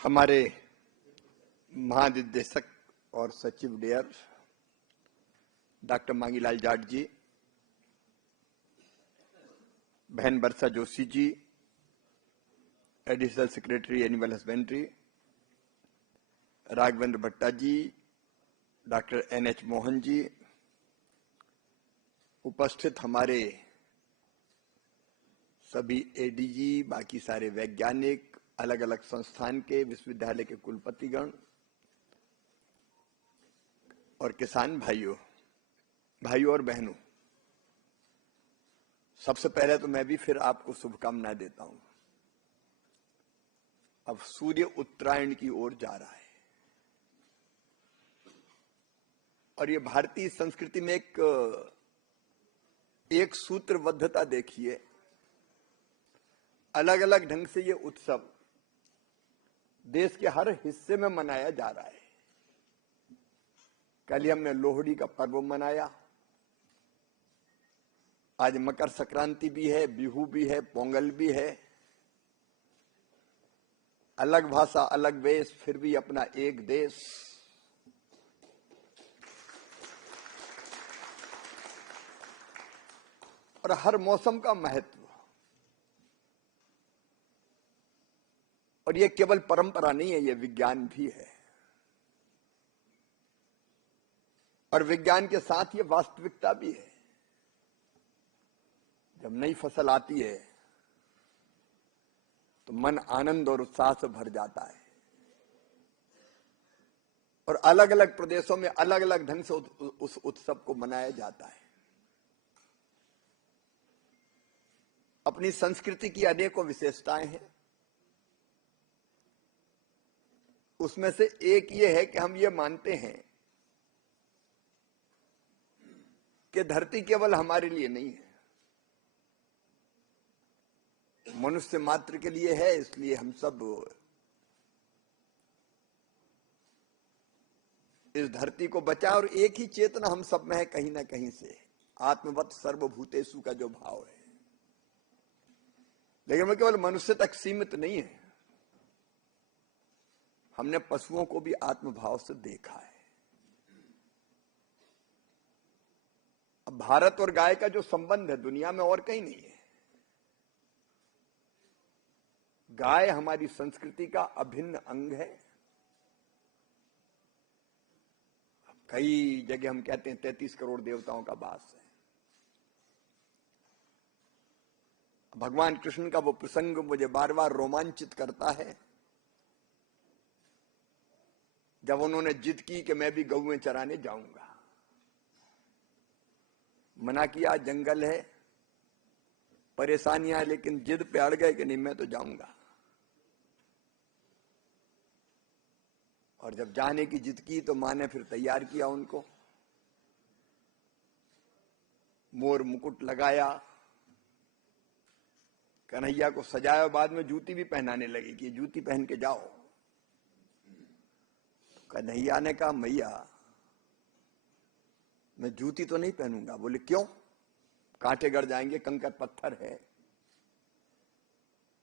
हमारे महानिदेशक और सचिव डेयर डॉक्टर मांगीलाल जाट जी, बहन Varsha Joshi ji, additional secretary animal husbandry Raghavendra Bhatta ji, doctor NH Mohan ji, उपस्थित हमारे सभी ADG, बाकी सारे वैज्ञानिक, अलग अलग संस्थान के विश्वविद्यालय के कुलपतिगण और किसान भाइयों और बहनों, सबसे पहले तो मैं भी फिर आपको शुभकामनाएं देता हूं। अब सूर्य उत्तरायण की ओर जा रहा है और ये भारतीय संस्कृति में एक सूत्रबद्धता देखिए। अलग अलग ढंग से ये उत्सव देश के हर हिस्से में मनाया जा रहा है। कल हमने लोहड़ी का पर्व मनाया, आज मकर संक्रांति भी है, बिहू भी है, पोंगल भी है। अलग भाषा, अलग वेश, फिर भी अपना एक देश। और हर मौसम का महत्व। और ये केवल परंपरा नहीं है, ये विज्ञान भी है। और विज्ञान के साथ ये वास्तविकता भी है। जब नई फसल आती है तो मन आनंद और उत्साह से भर जाता है। और अलग अलग प्रदेशों में अलग अलग ढंग से उस उत्सव को मनाया जाता है। अपनी संस्कृति की अनेकों विशेषताएं हैं। उसमें से एक ये है कि हम ये मानते हैं कि धरती केवल हमारे लिए नहीं है, मनुष्य मात्र के लिए है। इसलिए हम सब इस धरती को बचाएं। और एक ही चेतना हम सब में है कहीं ना कहीं से, आत्मवत् सर्वभूतेषु का जो भाव है। लेकिन वो केवल मनुष्य तक सीमित नहीं है। हमने पशुओं को भी आत्मभाव से देखा है। अब भारत और गाय का जो संबंध है दुनिया में और कहीं नहीं है। गाय हमारी संस्कृति का अभिन्न अंग है। कई जगह हम कहते हैं 33 करोड़ देवताओं का वास है। भगवान कृष्ण का वो प्रसंग मुझे बार बार रोमांचित करता है, जब उन्होंने जिद की कि मैं भी गौएं चराने जाऊंगा। मना किया, जंगल है, परेशानियां, लेकिन जिद पे अड़ गए कि नहीं मैं तो जाऊंगा। और जब जाने की जिद की तो माँ ने फिर तैयार किया उनको, मोर मुकुट लगाया, कन्हैया को सजाया, बाद में जूती भी पहनाने लगी कि जूती पहन के जाओ। कन्हैया ने कहा मैया मैं जूती तो नहीं पहनूंगा। बोले क्यों? कांटे गड़ जाएंगे, कंकर पत्थर है।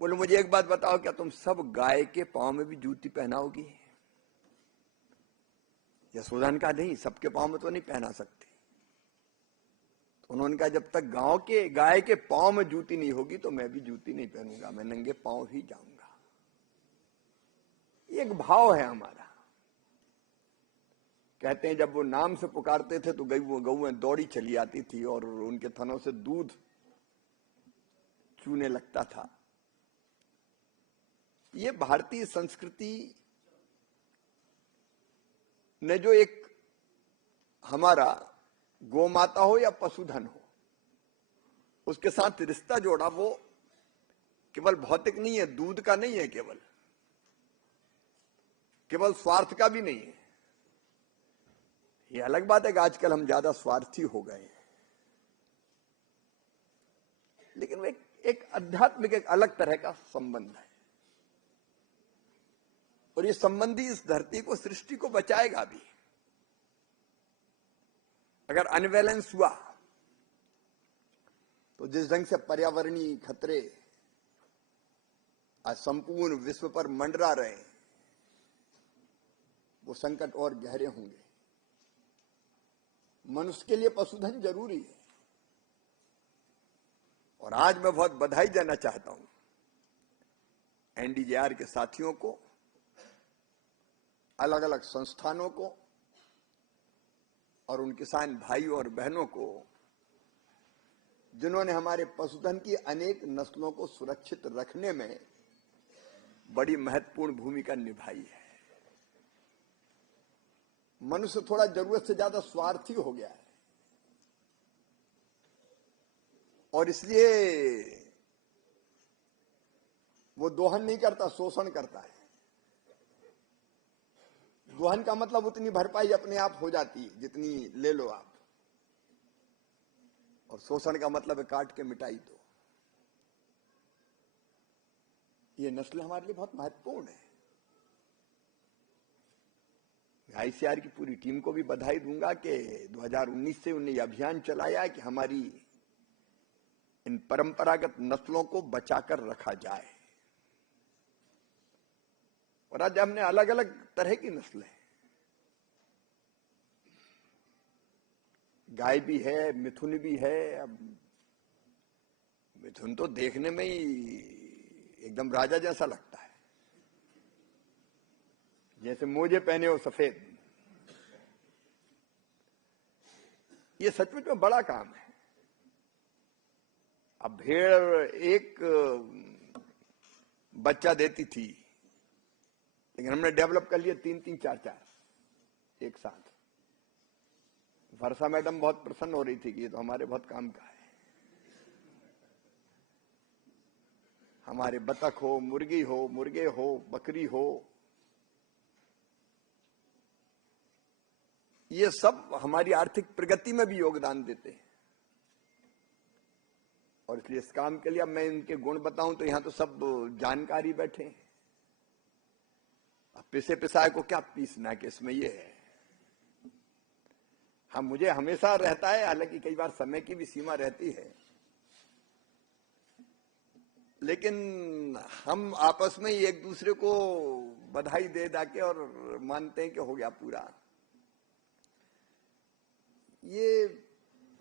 बोले मुझे एक बात बताओ, क्या तुम सब गाय के पांव में भी जूती पहनाओगी? यशोदा ने कहा नहीं, सबके पांव में तो नहीं पहना सकती। तो उन्होंने कहा जब तक गाय के पांव में जूती नहीं होगी तो मैं भी जूती नहीं पहनूंगा, मैं नंगे पांव ही जाऊंगा। एक भाव है हमारा। कहते हैं जब वो नाम से पुकारते थे तो गौएं दौड़ी चली आती थी और उनके थनों से दूध चूने लगता था। ये भारतीय संस्कृति ने जो एक हमारा गौ माता हो या पशुधन हो, उसके साथ रिश्ता जोड़ा, वो केवल भौतिक नहीं है, दूध का नहीं है, केवल स्वार्थ का भी नहीं है। ये अलग बात है कि आजकल हम ज्यादा स्वार्थी हो गए हैं, लेकिन एक आध्यात्मिक एक अलग तरह का संबंध है। और ये संबंधी इस धरती को, सृष्टि को बचाएगा भी। अगर अनबैलेंस हुआ तो जिस ढंग से पर्यावरणीय खतरे आज संपूर्ण विश्व पर मंडरा रहे हैं, वो संकट और गहरे होंगे। मनुष्य के लिए पशुधन जरूरी है। और आज मैं बहुत बधाई देना चाहता हूं एनडीजेआर के साथियों को, अलग अलग संस्थानों को और उन किसान भाइयों और बहनों को जिन्होंने हमारे पशुधन की अनेक नस्लों को सुरक्षित रखने में बड़ी महत्वपूर्ण भूमिका निभाई है। मनुष्य थोड़ा जरूरत से ज्यादा स्वार्थी हो गया है और इसलिए वो दोहन नहीं करता, शोषण करता है। दोहन का मतलब उतनी भरपाई अपने आप हो जाती है जितनी ले लो आप, और शोषण का मतलब है काट के मिटाई दो। ये नस्ल हमारे लिए बहुत महत्वपूर्ण है। आईसीआर की पूरी टीम को भी बधाई दूंगा कि 2019 से उन्हें यह अभियान चलाया है कि हमारी इन परंपरागत नस्लों को बचाकर रखा जाए। और आज हमने अलग अलग तरह की नस्लें, गाय भी है, मिथुन भी है। अब मिथुन तो देखने में ही एकदम राजा जैसा लगता है, जैसे मोजे पहने हो सफेद। ये सचमुच में बड़ा काम है। अब भेड़ एक बच्चा देती थी, लेकिन हमने डेवलप कर लिया 3-3, 4-4 एक साथ। वर्षा मैडम बहुत प्रसन्न हो रही थी कि ये तो हमारे बहुत काम का है। हमारे बतख हो, मुर्गी हो, मुर्गे हो, बकरी हो, ये सब हमारी आर्थिक प्रगति में भी योगदान देते हैं। और इसलिए इस काम के लिए अब मैं इनके गुण बताऊं तो यहां तो सब जानकारी बैठे हैं। अब पिसे पिसाए को क्या पीसना कि इसमें ये है। हाँ, मुझे हमेशा रहता है, हालांकि कई बार समय की भी सीमा रहती है, लेकिन हम आपस में ही एक दूसरे को बधाई दे दाके और मानते हैं कि हो गया पूरा। ये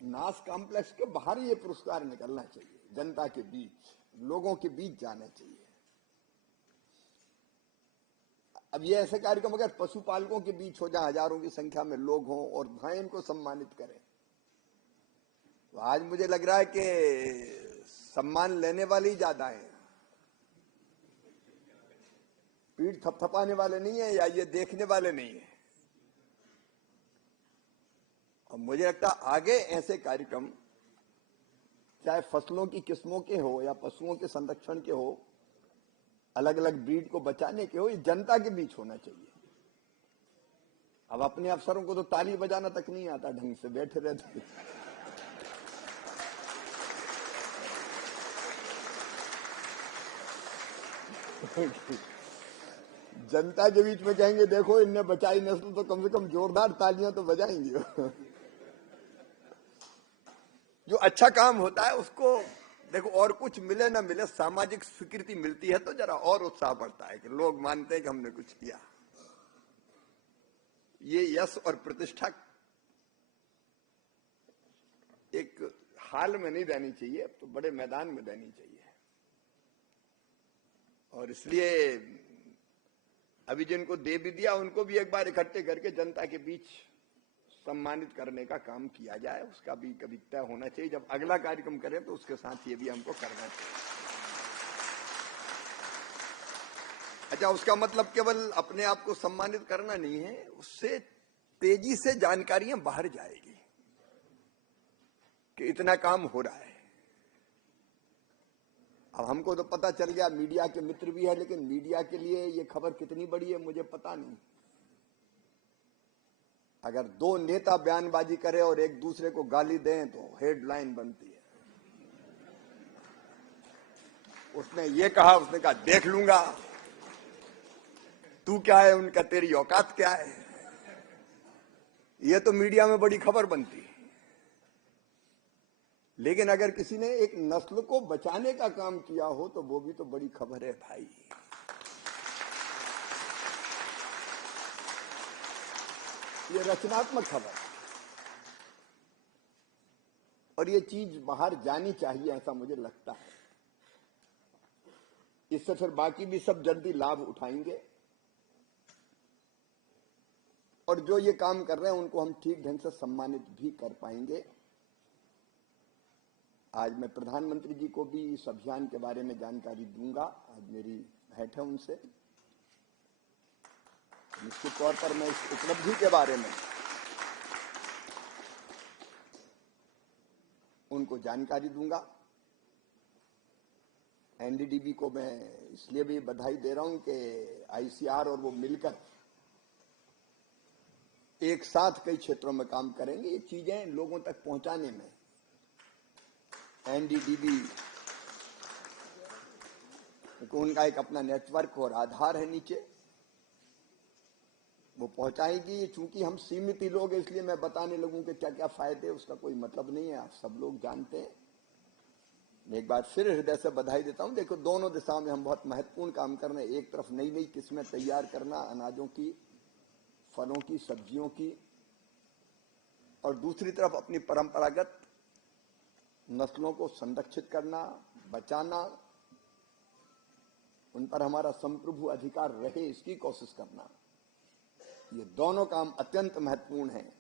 नास कॉम्प्लेक्स के बाहर ये पुरस्कार निकलना चाहिए, जनता के बीच, लोगों के बीच जाना चाहिए। अब ये ऐसे कार्यक्रम अगर पशुपालकों के बीच हो, जहां हजारों की संख्या में लोग हों और भाई इनको सम्मानित करें, तो आज मुझे लग रहा है कि सम्मान लेने वाले ही ज्यादा हैं, पीठ थपथपाने वाले नहीं है या ये देखने वाले नहीं है। और मुझे लगता है आगे ऐसे कार्यक्रम, चाहे फसलों की किस्मों के हो या पशुओं के संरक्षण के हो, अलग अलग ब्रीड को बचाने के हो, ये जनता के बीच होना चाहिए। अब अपने अफसरों को तो ताली बजाना तक नहीं आता, ढंग से बैठे रहते। जनता के बीच में कहेंगे देखो इनने बचाई नस्ल, तो कम से कम जोरदार तालियां तो बजाएंगे। जो अच्छा काम होता है उसको देखो, और कुछ मिले ना मिले, सामाजिक स्वीकृति मिलती है तो जरा और उत्साह बढ़ता है कि लोग मानते हैं कि हमने कुछ किया। ये यश और प्रतिष्ठा एक हाल में नहीं देनी चाहिए, अब तो बड़े मैदान में देनी चाहिए। और इसलिए अभी जिनको दे भी दिया उनको भी एक बार इकट्ठे करके जनता के बीच सम्मानित करने का काम किया जाए। उसका भी कभी तय होना चाहिए, जब अगला कार्यक्रम करें तो उसके साथ ये भी हमको करना चाहिए। अच्छा, उसका मतलब केवल अपने आप को सम्मानित करना नहीं है, उससे तेजी से जानकारियां बाहर जाएगी कि इतना काम हो रहा है। अब हमको तो पता चल गया, मीडिया के मित्र भी है, लेकिन मीडिया के लिए ये खबर कितनी बड़ी है मुझे पता नहीं। अगर दो नेता बयानबाजी करें और एक दूसरे को गाली दें तो हेडलाइन बनती है। उसने ये कहा, उसने कहा देख लूंगा, तू क्या है उनका, तेरी औकात क्या है। ये तो मीडिया में बड़ी खबर बनती है। लेकिन अगर किसी ने एक नस्ल को बचाने का काम किया हो तो वो भी तो बड़ी खबर है भाई। ये रचनात्मक खबर है और ये चीज बाहर जानी चाहिए, ऐसा मुझे लगता है। इससे फिर बाकी भी सब जल्दी लाभ उठाएंगे और जो ये काम कर रहे हैं उनको हम ठीक ढंग से सम्मानित भी कर पाएंगे। आज मैं प्रधानमंत्री जी को भी इस अभियान के बारे में जानकारी दूंगा। आज मेरी भेंट है उनसे। निश्चित तौर पर मैं इस उपलब्धि के बारे में उनको जानकारी दूंगा। एनडीडीबी को मैं इसलिए भी बधाई दे रहा हूं कि आईसीआर और वो मिलकर एक साथ कई क्षेत्रों में काम करेंगे। ये चीजें लोगों तक पहुंचाने में एनडीडीबी को उनका एक अपना नेटवर्क और आधार है नीचे, वो पहुंचाएगी। चूंकि हम सीमित ही लोग हैं इसलिए मैं बताने लगूं कि क्या क्या फायदे, उसका कोई मतलब नहीं है, आप सब लोग जानते हैं। मैं एक बार फिर हृदय से बधाई देता हूं। देखो, दोनों दिशाओं में हम बहुत महत्वपूर्ण काम कर रहे हैं। एक तरफ नई नई किस्में तैयार करना अनाजों की, फलों की, सब्जियों की, और दूसरी तरफ अपनी परंपरागत नस्लों को संरक्षित करना, बचाना, उन पर हमारा संप्रभु अधिकार रहे, इसकी कोशिश करना। ये दोनों काम अत्यंत महत्वपूर्ण हैं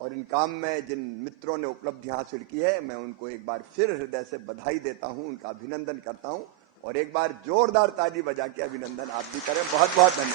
और इन काम में जिन मित्रों ने उपलब्धि हासिल की है, मैं उनको एक बार फिर हृदय से बधाई देता हूं, उनका अभिनंदन करता हूं। और एक बार जोरदार ताली बजा के अभिनंदन आप भी करें। बहुत बहुत धन्यवाद।